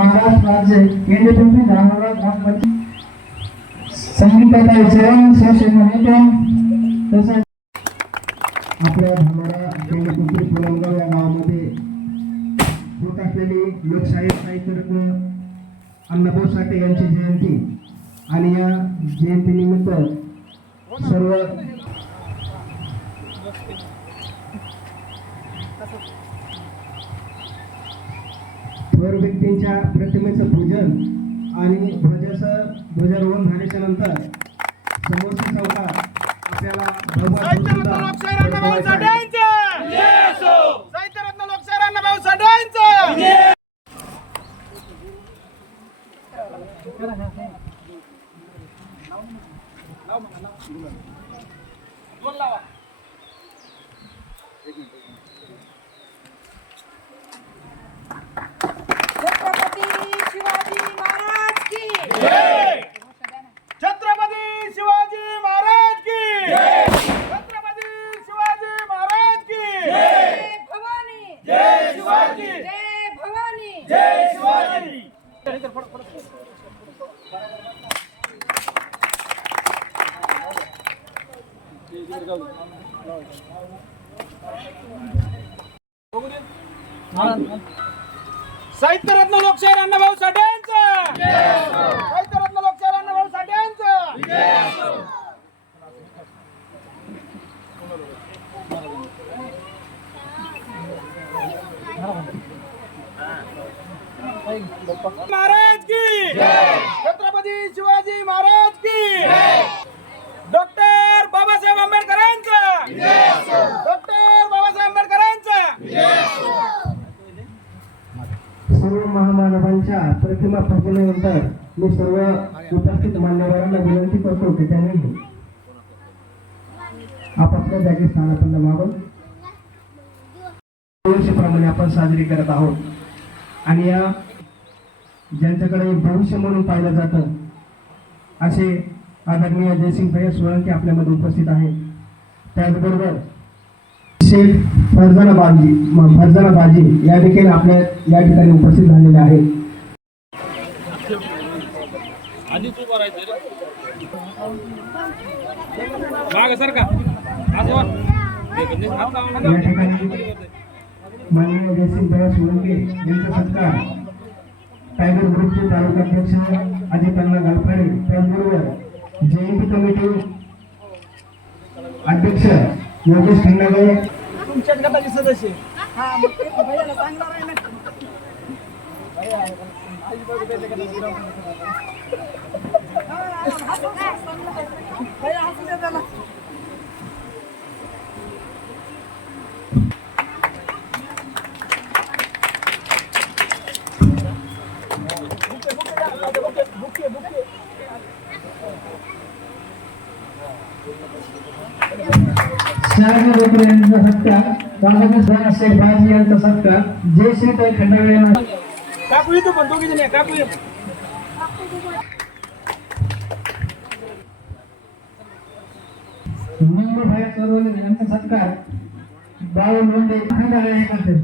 महाराष्ट्र राज्य इंडिपेंडेंट धानोरा ग्रामपंचायत संगीताताई चव्हाण शिवसेना तसंच आपल्या धानोरा केंद्रपुत्री पुलंगाव या गावामध्ये होत असलेली लोकशाही साहित्यरत्न अण्णाभाऊ साठे यांची जयंती आणि या जयंतीनिमित्त सर्व थोर व्यक्तींच्या प्रतिमेचं पूजन आणि ध्वजारोहण झाल्याच्या नंतर समोरची चौकात आपल्याला साहित्यरत्न लोकशाहीर अण्णाभाऊ साठे यांचं साहित्यरत्न लोकशाहीर अण्णाभाऊ साठे यांचं महाराज की छत्रपती शिवाजी महाराज की डॉक्टर बाबासाहेब आंबेडकरांचं डॉक्टर बाबासाहेब आंबेडकरांचं सर्व महामानवांच्या प्रतिमा पूजनानंतर मी सर्व उपस्थित मान्यवरांना विनंती करतो की त्यांनी आपापल्या जागी स्थानापन्न व्हावं. वर्षाप्रमाणे आपण साजरी करत आहोत आणि या ज्यांच्याकडे भविष्य म्हणून पाहिलं जातं असे आदरणीय जयसिंग भैया सोळंकी आपल्यामध्ये उपस्थित आहेत. त्याचबरोबर शेख फरजाना बाजी या देखील आपल्या या ठिकाणी उपस्थित झालेले आहेत. या ठिकाणी माननीय जयसिंग भैया सोळंके यांचा सत्कार टायगर ग्रुपचे तालुकाध्यक्ष अजित गालफाडे त्याचबरोबर जयंती कमिटी अध्यक्ष योगेश खंडागळे तुमच्या गटाचे सदस्य शहाजी डोकरे यांचा सत्कार शेख बाजी यांचा सत्कार जयश्रीताई खंडागळे यांना काकू येतो पण दोघी जण काकू येतो नंदू भाई चौधरी यांचा सत्कार बाळू लोंढे खंडागळे हे करते.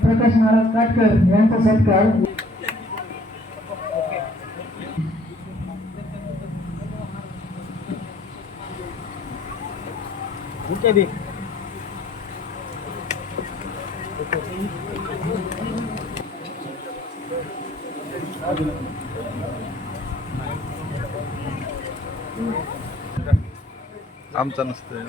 प्रकाश महाराज काटकर यांचा सत्कार दे आमचं नसतंय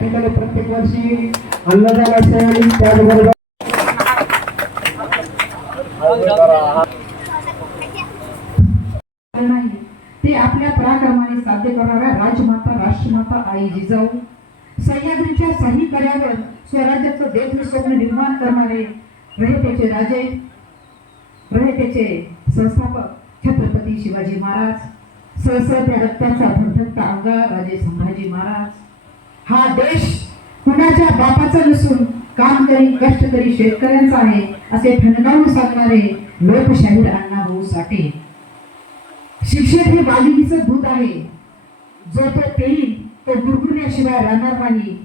प्रत्येक वर्षी अन्नदान असेल त्याचबरोबर ते आपल्या पराक्रमाने साध्य करणाऱ्या राजमाता राष्ट्रमाता आई जिजाऊ सह्याद्रीच्या सही कड्यावर स्वराज्याचं देश स्वप्न निर्माण करणारे रयतेचे राजे रयतेचे संस्थापक छत्रपती शिवाजी महाराज सळसळत्या रक्ताचा धडधडता अंगार राजे संभाजी महाराज. हा देश कुणाच्या बापाचा नसून कामकरी कष्टकरी शेतकऱ्यांचा आहे असे ठणकावून सांगणारे लोकशाहीर अण्णाभाऊ साठे. शिक्षण हे बालिकेचं दूध आहे, जो तो पेईल तो गुरगुरण्याशिवाय राहणार नाही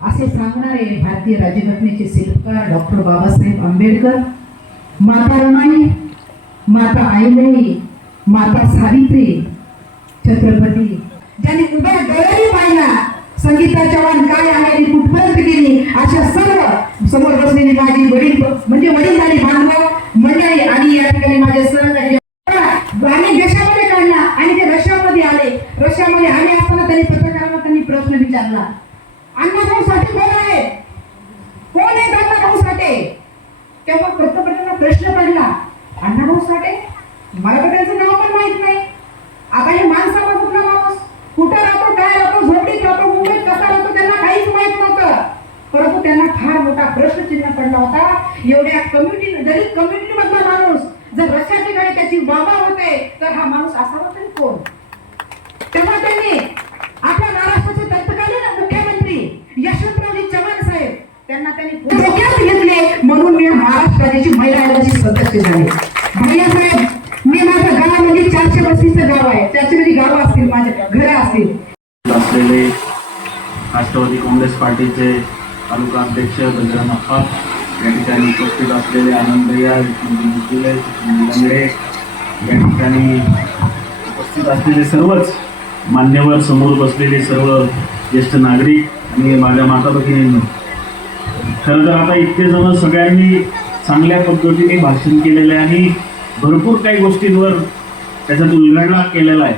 असे सांगणारे भारतीय राज्यघटनेचे शिल्पकार डॉक्टर बाबासाहेब आंबेडकर. माता रमाई, माता आईबाई, माता सावित्री, छत्रपती ज्यांनी उभ्या डोळ्यांनी पाहिला संगीता चव्हाण काय आहे आणि कुठपर्यंत गेली, अशा सर्व समोर बसलेली माझी वडील म्हणजे वडीलधारी बांधव मंडळी आणि या ठिकाणी माझे सहकारी आणि देशामध्ये काढला आणि ते रशियामध्ये आले. रशियामध्ये आले असताना त्यांनी पत्रकारांना त्यांनी प्रश्न विचारला, अण्णाभाऊ साठे कोण आहे, कोण आहे अण्णाभाऊ साठे. तेव्हा पंतप्रधानांना प्रश्न पडला, अण्णाभाऊ साठे मला तर त्यांचं नाव पण माहित नाही. आता हे माणसाला कुठला माणूस कुठं राहतो, काय राहतो, झोपडीत राहतो, मुंबईत कसा राहतो त्यांना काहीच माहित नव्हतं. परंतु त्यांना फार मोठा प्रश्नचिन्ह पडला होता. एवढ्या कम्युनिटी दलित कम्युनिटी मधला माणूस जर रशिया ठिकाणी त्याची बाबा होते तर हा माणूस असावा तरी कोण. तेव्हा त्यांनी आपल्या महाराष्ट्राचे तत्कालीन मुख्यमंत्री यशवंतरावजी चव्हाण साहेब त्यांना त्यांनी डोक्यात घेतले. म्हणून मी महाराष्ट्र राज्याची महिला आयोगाची सदस्य झाले. भैयासाहेब, मी माझ्या गावामध्ये 432 गाव आहे, 400 गाव असतील, माझ्या घरं असतील. असलेले राष्ट्रवादी काँग्रेस पार्टीचे तालुका अध्यक्ष गजानन अप्पा, या ठिकाणी उपस्थित असलेले आनंदय्या, लंगडे, या ठिकाणी उपस्थित असलेले सर्वच मान्यवर, समोर बसलेले सर्व ज्येष्ठ नागरिक आणि माझ्या माता भगिनींनो, खरं तर आता इतके जण सगळ्यांनी चांगल्या पद्धतीने भाषण केलेलं आहे आणि भरपूर काही गोष्टींवर त्याच्यात उलगडा केलेला आहे.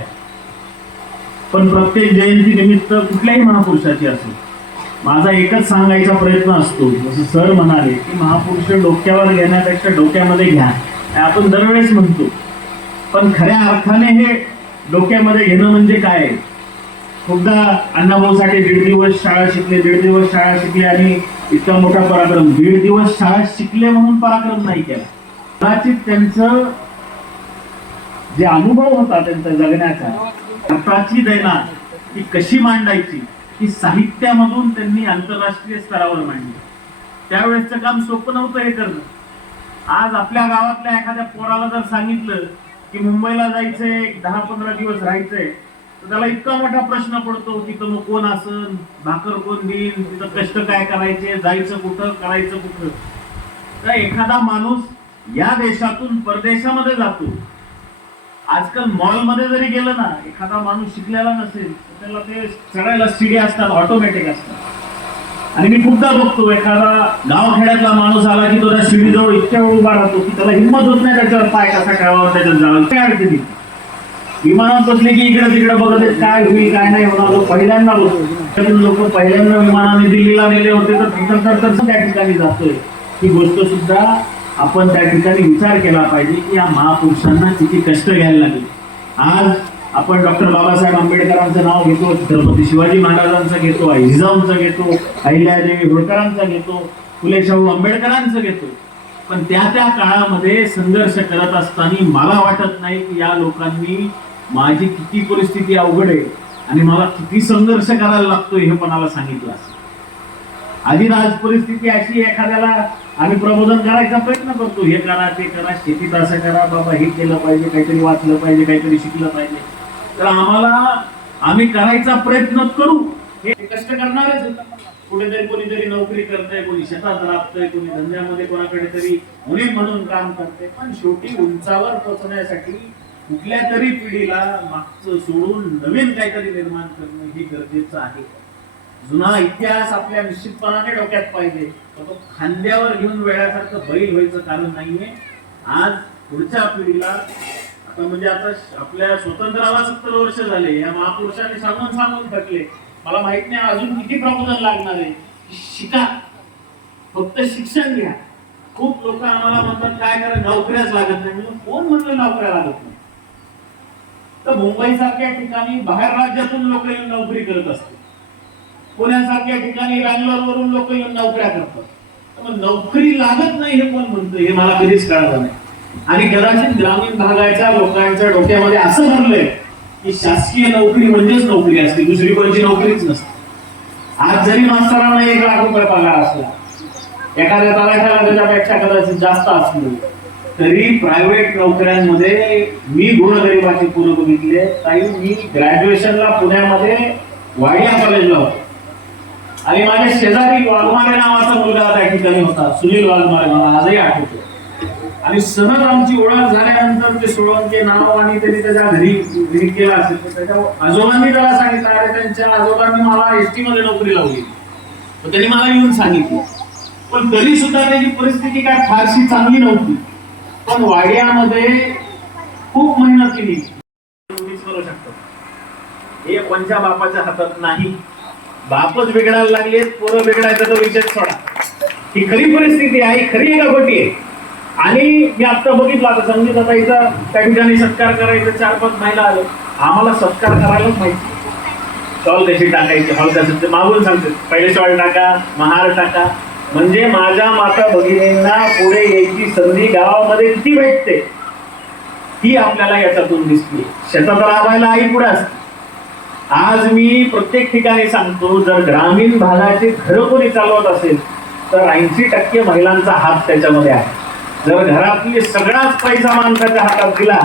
पण प्रत्येक जयंती निमित्त कुठल्याही महापुरुषाची असो, माझा एकच सांगायचा प्रयत्न असतो, जसं सर म्हणाले की महापुरुष डोक्यावर घेण्यापेक्षा डोक्यामध्ये घ्या, हे आपण दरवेळेस म्हणतो. पण खऱ्या अर्थाने हे डोक्यामध्ये घेणं म्हणजे काय. खूपदा अण्णाभाऊ साठे 1.5 दिवस शाळा शिकले, 1.5 दिवस शाळा शिकले आणि इतका मोठा पराक्रम. 1.5 दिवस शाळा शिकले म्हणून पराक्रम नाही केला. कदाचित त्यांचं जे अनुभव होता त्यांचा जगण्याचा, भारताची दैना ती कशी मांडायची ही साहित्यामधून त्यांनी आंतरराष्ट्रीय स्तरावर मांडली. त्यावेळेसचं काम सोपं नव्हतं हे करणं. आज आपल्या गावातल्या एखाद्या पोराला जर सांगितलं की मुंबईला जायचंय, 10-15 दिवस राहायचंय, तर त्याला इतका मोठा प्रश्न पडतो, तिथं मग कोण असन, भाकर कोण देईल, तिथं कष्ट काय करायचे, जायचं कुठं, करायचं कुठं. तर एखादा माणूस या देशातून परदेशामध्ये जातो. आजकाल मॉलमध्ये जरी गेलं ना, एखादा माणूस शिकलेला नसेल तर त्याला ते चढायला शिडी असतात, ऑटोमॅटिक असतात. आणि मी खूपदा बघतो एखादा गावखेड्यातला माणूस आला की तो त्या शिडीजवळ इतक्या वेळ उभा राहतो की त्याला हिंमत होत नाही त्याच्यावर पाय कसा ठेवावा, त्याच्यात जावं. काय अडचणी विमानात बसले की इकडे तिकडे बघत आहेत काय होईल काय नाही होणार. लोक पहिल्यांदा लोक पहिल्यांदा विमानाने दिल्लीला नेले होते तर त्या ठिकाणी जातोय. ही गोष्ट सुद्धा आपण त्या ठिकाणी विचार केला पाहिजे की या महापुरुषांना किती कष्ट घ्यायला लागले. आज आपण डॉक्टर बाबासाहेब आंबेडकरांचं नाव घेतो, छत्रपती शिवाजी महाराजांचं घेतो, जिजाऊंचं घेतो, अहिल्यादेवी होळकरांचं घेतो, फुले शाहू आंबेडकरांचं घेतो. पण त्या काळामध्ये संघर्ष करत असताना मला वाटत नाही की या लोकांनी माझी किती परिस्थिती अवघड आहे आणि मला किती संघर्ष करायला लागतोय हे कोणाला सांगितलं असेल. आधी आज परिस्थिती अशी एखाद्याला आम्ही प्रबोधन करायचा प्रयत्न करतो, हे करा ते करा, शेतीत असं करा बाबा, हे केलं पाहिजे, काहीतरी वाचलं पाहिजे, काहीतरी शिकलं पाहिजे. तर आम्ही करायचा प्रयत्न करू, हे कष्ट करणारच. कुठेतरी कोणीतरी नोकरी करतंय, कोणी शेतात राबतंय, कोणी धंद्यामध्ये कोणाकडे तरी मुली म्हणून काम करते. पण शेवटी उंचावर पोहोचण्यासाठी कुठल्या तरी पिढीला मागचं सोडून नवीन काहीतरी निर्माण करणं हे गरजेचं आहे. जुना इतिहास आपल्या निश्चितपणाने डोक्यात पाहिजे, तो खांद्यावर घेऊन वेळासारखं बैल व्हायचं कारण नाहीये. आज पुढच्या पिढीला आता म्हणजे आता आपल्या स्वतंत्राला 70 वर्ष झाले, या महापुरुषांनी सांगून थकले. मला माहित नाही अजून किती प्रबोधन लागणार आहे. शिका, फक्त शिक्षण घ्या. खूप लोक आम्हाला म्हणतात काय करा, नोकऱ्याच लागत नाही. कोण म्हणलं नोकऱ्या लागत नाही? तर मुंबईसारख्या ठिकाणी बाहेर राज्यातून लोक येऊन नोकरी करत असतात, पुण्यासारख्या ठिकाणी बँगलोरवरून लोक येऊन नोकऱ्या करतात. मग नोकरी लागत नाही हे कोण म्हणतं हे मला कधीच कळलं नाही. आणि कदाचित ग्रामीण भागाच्या लोकांच्या डोक्यामध्ये असं भरलंय की शासकीय नोकरी म्हणजेच नोकरी असते, दुसरी कोणची नोकरीच नसते. आज जरी मास्तरांना 1 लाख रुपये पगार असला, एखाद्या तलाठ्याला त्याच्यापेक्षा कदाचित जास्त असलो, तरी प्रायव्हेट नोकऱ्यांमध्ये मी गोरगरिबाची पोरं बघितले. ताई, मी ग्रॅज्युएशनला पुण्यामध्ये वाडिया कॉलेजला होतो आणि माझ्या शेजारी वाघमारे नावाचा मुलगा त्या ठिकाणी होता, सुनील वाघमारे, मला आजही आठवतो. आणि सहज आमची ओळख झाल्यानंतर ते सोळंके नाव आणि त्यांनी त्याच्या घरी केला असेल, तर त्याच्या आजोबांनी त्याला सांगितलं, अरे त्यांच्या आजोबांनी मला एसटी मध्ये नोकरी लावली. तर त्यांनी मला येऊन सांगितलं. पण तरी सुद्धा त्याची परिस्थिती काय फारशी चांगली नव्हती. पण वाडियामध्ये खूप मेहनत केली. करू शकतो हे कोणत्या बापाच्या हातात नाही. बापच बिघडायला लागले, पोरं बिघडायचा तो विषय सोडा. ही खरी परिस्थिती आहे, खरी एका गोटी आहे. आणि मी आता बघितलं, आता संगीत आता इथं त्या ठिकाणी सत्कार करायचं 4-5 महिला आलं, आम्हाला सत्कार करायलाच माहिती. शॉल कशी टाकायची, हॉल कसं मागून सांगते, पहिले शॉल टाका, महार टाका. म्हणजे माझ्या माता भगिनींना पुढे यायची संधी गावामध्ये किती भेटते ही आपल्याला याच्यातून दिसते. शेतात राबायला आई पुढे असते. आज मी प्रत्येक ठिकाणी सांगतो, जर ग्रामीण भागाचे घरं कोणी चालवत असेल तर 80% महिलांचा हात त्याच्यामध्ये आहे. जर घरातली सगळाच पैसा माणसाच्या हातात दिला,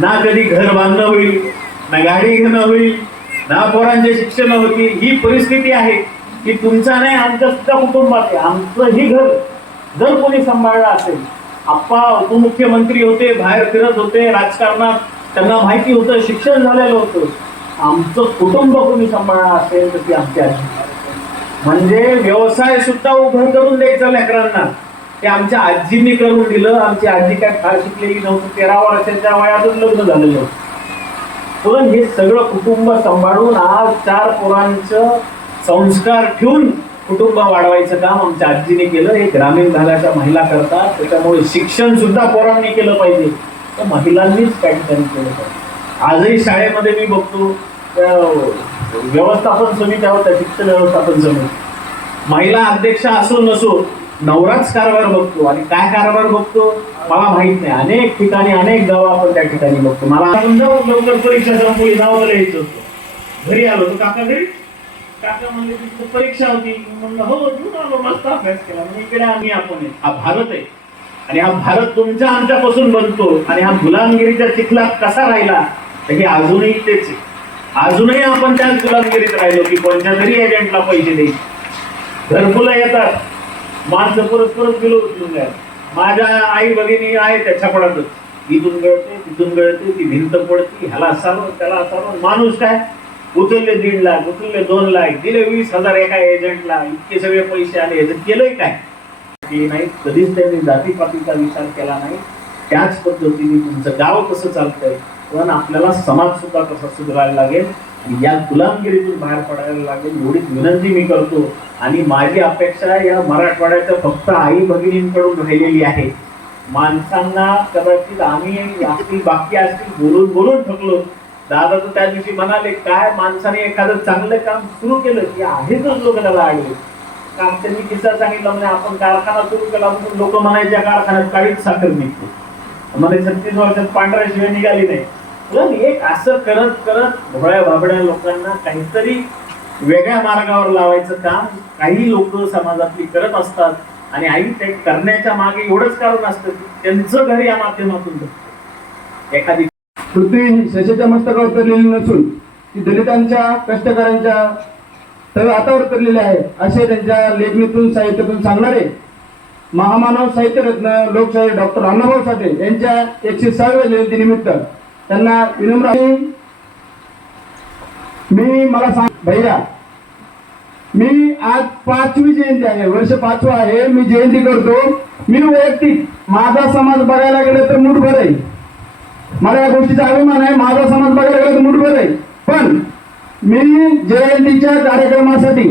ना कधी घर बांधणं होईल, ना गाडी घेणं होईल, ना पोरांचे शिक्षण होतील. ही परिस्थिती आहे की तुमचा नाही, आमच्या सुद्धा कुटुंबात आहे. आमचं ही घर जर कोणी सांभाळलं असेल, आप्पा उपमुख्यमंत्री होते, बाहेर फिरत होते, राजकारणात त्यांना माहिती होतं, शिक्षण झालेलं होतं, आमचं कुटुंब कोणी सांभाळलं असेल तर ती आमची आजी. म्हणजे व्यवसाय सुद्धा उभं करून द्यायचं लेकरांना ते आमच्या आजींनी करून दिलं. आमची आजी काय फार शिकलेली नव्हती, 13 वर्षाच्या वयातच लग्न झालेलं होतं. पण हे सगळं कुटुंब सांभाळून आज 4 पोरांचं संस्कार ठेवून कुटुंब वाढवायचं काम आमच्या आजीने केलं. हे ग्रामीण भागाच्या महिला करतात. त्याच्यामुळे शिक्षण सुद्धा पोरांनी केलं पाहिजे, तर महिलांनीच त्या ठिकाणी केलं पाहिजे. आजही शाळेमध्ये मी बघतो व्यवस्थापन समित्या होत्या, शिक्षण व्यवस्थापन समिती, महिला अध्यक्ष असो नसो, नवराच कारभार बघतो. आणि काय कारभार बघतो मला माहित नाही. अनेक ठिकाणी, अनेक गाव आपण त्या ठिकाणी बघतो. मला लवकर परीक्षा संपली, नाव लिहायचं होतं. घरी आलो तो काका घरी, काका म्हणले तिथं परीक्षा होती. म्हणलं हो, घेऊन आलो, मस्त अभ्यास केला. म्हणजे इकडे आम्ही आपण आहे, हा भारत आहे. आणि हा भारत तुमच्या आमच्यापासून बनतो. आणि हा गुलामगिरीच्या चिखलात कसा राहिला तर हे अजूनही तेच आहे. अजूनही आपण त्याच गुलामगिरीत राहिलो की कोणत्या तरी एजंटला पैसे द्यायचे. घरकुलं येतात, माणसं परत गेलो उचलून घ्या. माझ्या आई भगिनी आहे त्या छपडातच, इथून गळते तिथून गळते, ती भिंत पडती, ह्याला सारवं त्याला सारवं. माणूस काय उचलले 1.5 लाख, उचलले 2 लाख, दिले 20,000 एका एजंटला. इतके सगळे पैसे आले, एजंट केलंय काय ते नाही. कधीच त्यांनी जातीपातीचा विचार केला नाही. त्याच पद्धतीने तुमचं गाव कसं चालतंय, पण आपल्याला समाज सुद्धा कसा सुधारायला लागेल आणि या गुलामगिरीतून बाहेर पडायला लागेल, एवढीच विनंती मी करतो. आणि माझी अपेक्षा या मराठवाड्याच्या फक्त आई भगिनींकडून राहिलेली आहे. माणसांना कदाचित आम्ही आपली बाकी असतील बोलून थकलो. दादा तर त्या दिवशी म्हणाले, काय माणसाने एखादं चांगलं काम सुरू केलं की आहेच लोक त्याला आडले. काम त्यांनी किस्सा सांगितला, म्हणजे आपण कारखाना सुरू केला म्हणून लोक म्हणायच्या कारखान्यात काळीच साखर निघतो, मला 36 वर्षात पांढऱ्या शिवाय निघाली नाही. पण एक असं करत करत भोळ्या भाबड्या लोकांना काहीतरी वेगळ्या मार्गावर लावायचं काम काही लोक समाजातली करत असतात. आणि आई ते करण्याच्या मागे एवढंच कारण असतं की त्यांचं घर या माध्यमातून एखादी पृथ्वी शशाच्या मस्तकावर उतरलेली नसून ती दलितांच्या, कष्टकऱ्यांच्या तळ हातावर उतरलेली आहे, असे त्यांच्या लेखणीतून, साहित्यातून सांगणारे महामानव साहित्यरत्न लोकशाहीर डॉक्टर अण्णाभाऊ साठे यांच्या 106व्या जयंतीनिमित्त त्यांना विनम्र मी मला सांग भैया, मी आज 5वी जयंती आहे, वर्ष 5वं आहे, मी जयंती करतो. मी वैयक्तिक माझा समाज बघायला गेलं तर मुठभर आहे, मला या गोष्टीचा अभिमान आहे. माझा समाज बघायला गेला तर मुठभर आहे. पण मी जयंतीच्या कार्यक्रमासाठी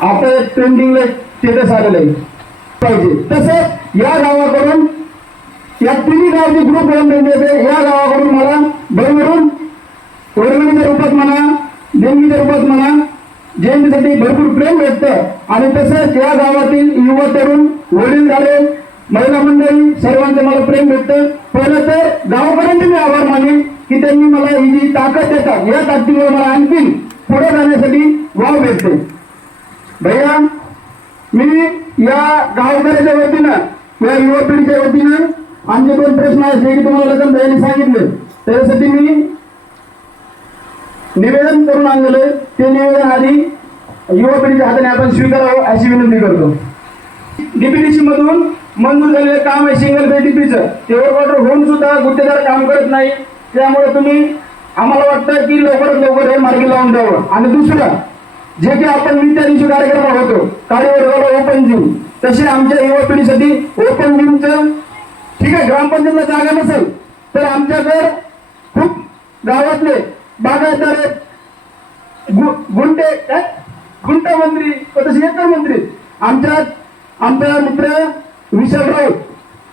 आता एक ट्रेंडिंगला स्टेटस आलेलं आहे पाहिजे. तसं या गावाकडून, या 3 गावचे ग्रुप बनवून या गावाकडून मला भरभरून वर्गणीच्या रूपात म्हणा, देणगीच्या रूपात म्हणा, जयंतीसाठी भरपूर प्रेम भेटतं. आणि तसंच या गावातील युवा तरुण, वडीलधारे, महिला मंडळी सर्वांचं मला प्रेम भेटतं. पहिलं तर गावकऱ्यांचे मी आभार मानेन की त्यांनी मला ही जी ताकद देतात, या ताकदीमुळे मला आणखी पुढे जाण्यासाठी वाव भेटते. भैया, मी या गावकऱ्याच्या वतीनं या युवा पिढीच्या वतीनं आमचे 2 प्रश्न आहेत जे की तुम्हाला लग्न भैयाने सांगितले, त्यासाठी मी निवेदन करून आणलेलं. ते निवेदन आधी युवा पिढीच्या हाताने आपण स्वीकारावं अशी विनंती करतो. डीपीडीसी मधून मंजूर झालेलं काम आहे सिंगल बेड डीपीचं, ते वॉटर होऊन सुद्धा गुत्तेदार काम करत नाही. त्यामुळे तुम्ही आम्हाला वाटतं की लवकरात लवकर हे मार्गी लावून द्यावं. आणि दुसरं, जे की आपण मी त्या दिवशी कार्यक्रम होतो कार्यवर्गाला ओपन जिम, तसे आमच्या युवा पिढीसाठी ओपन जिमचं ठीक आहे, ग्रामपंचायतला जागा नसेल तर आमच्याकडे खूप गावातले बागायतदार आहेत, गुंटा मंत्री तसे एकर मंत्री. आमचा मित्र विशाल राऊत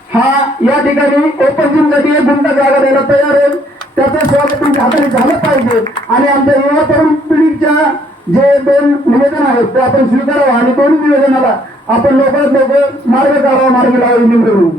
हा या ठिकाणी ओपन जिमसाठी एक गुंठा जागा द्यायला तयार आहे. त्याचं स्वागत तुमच्या हाताने झालं पाहिजे. आणि आमच्या युवा तरुण पिढीच्या जे 2 निवेदन आहेत ते आपण स्वीकारावं आणि 2 निवेदनाला आपण लवकरात लवकर मार्ग काढावा, मार्गी लावावी निवडून.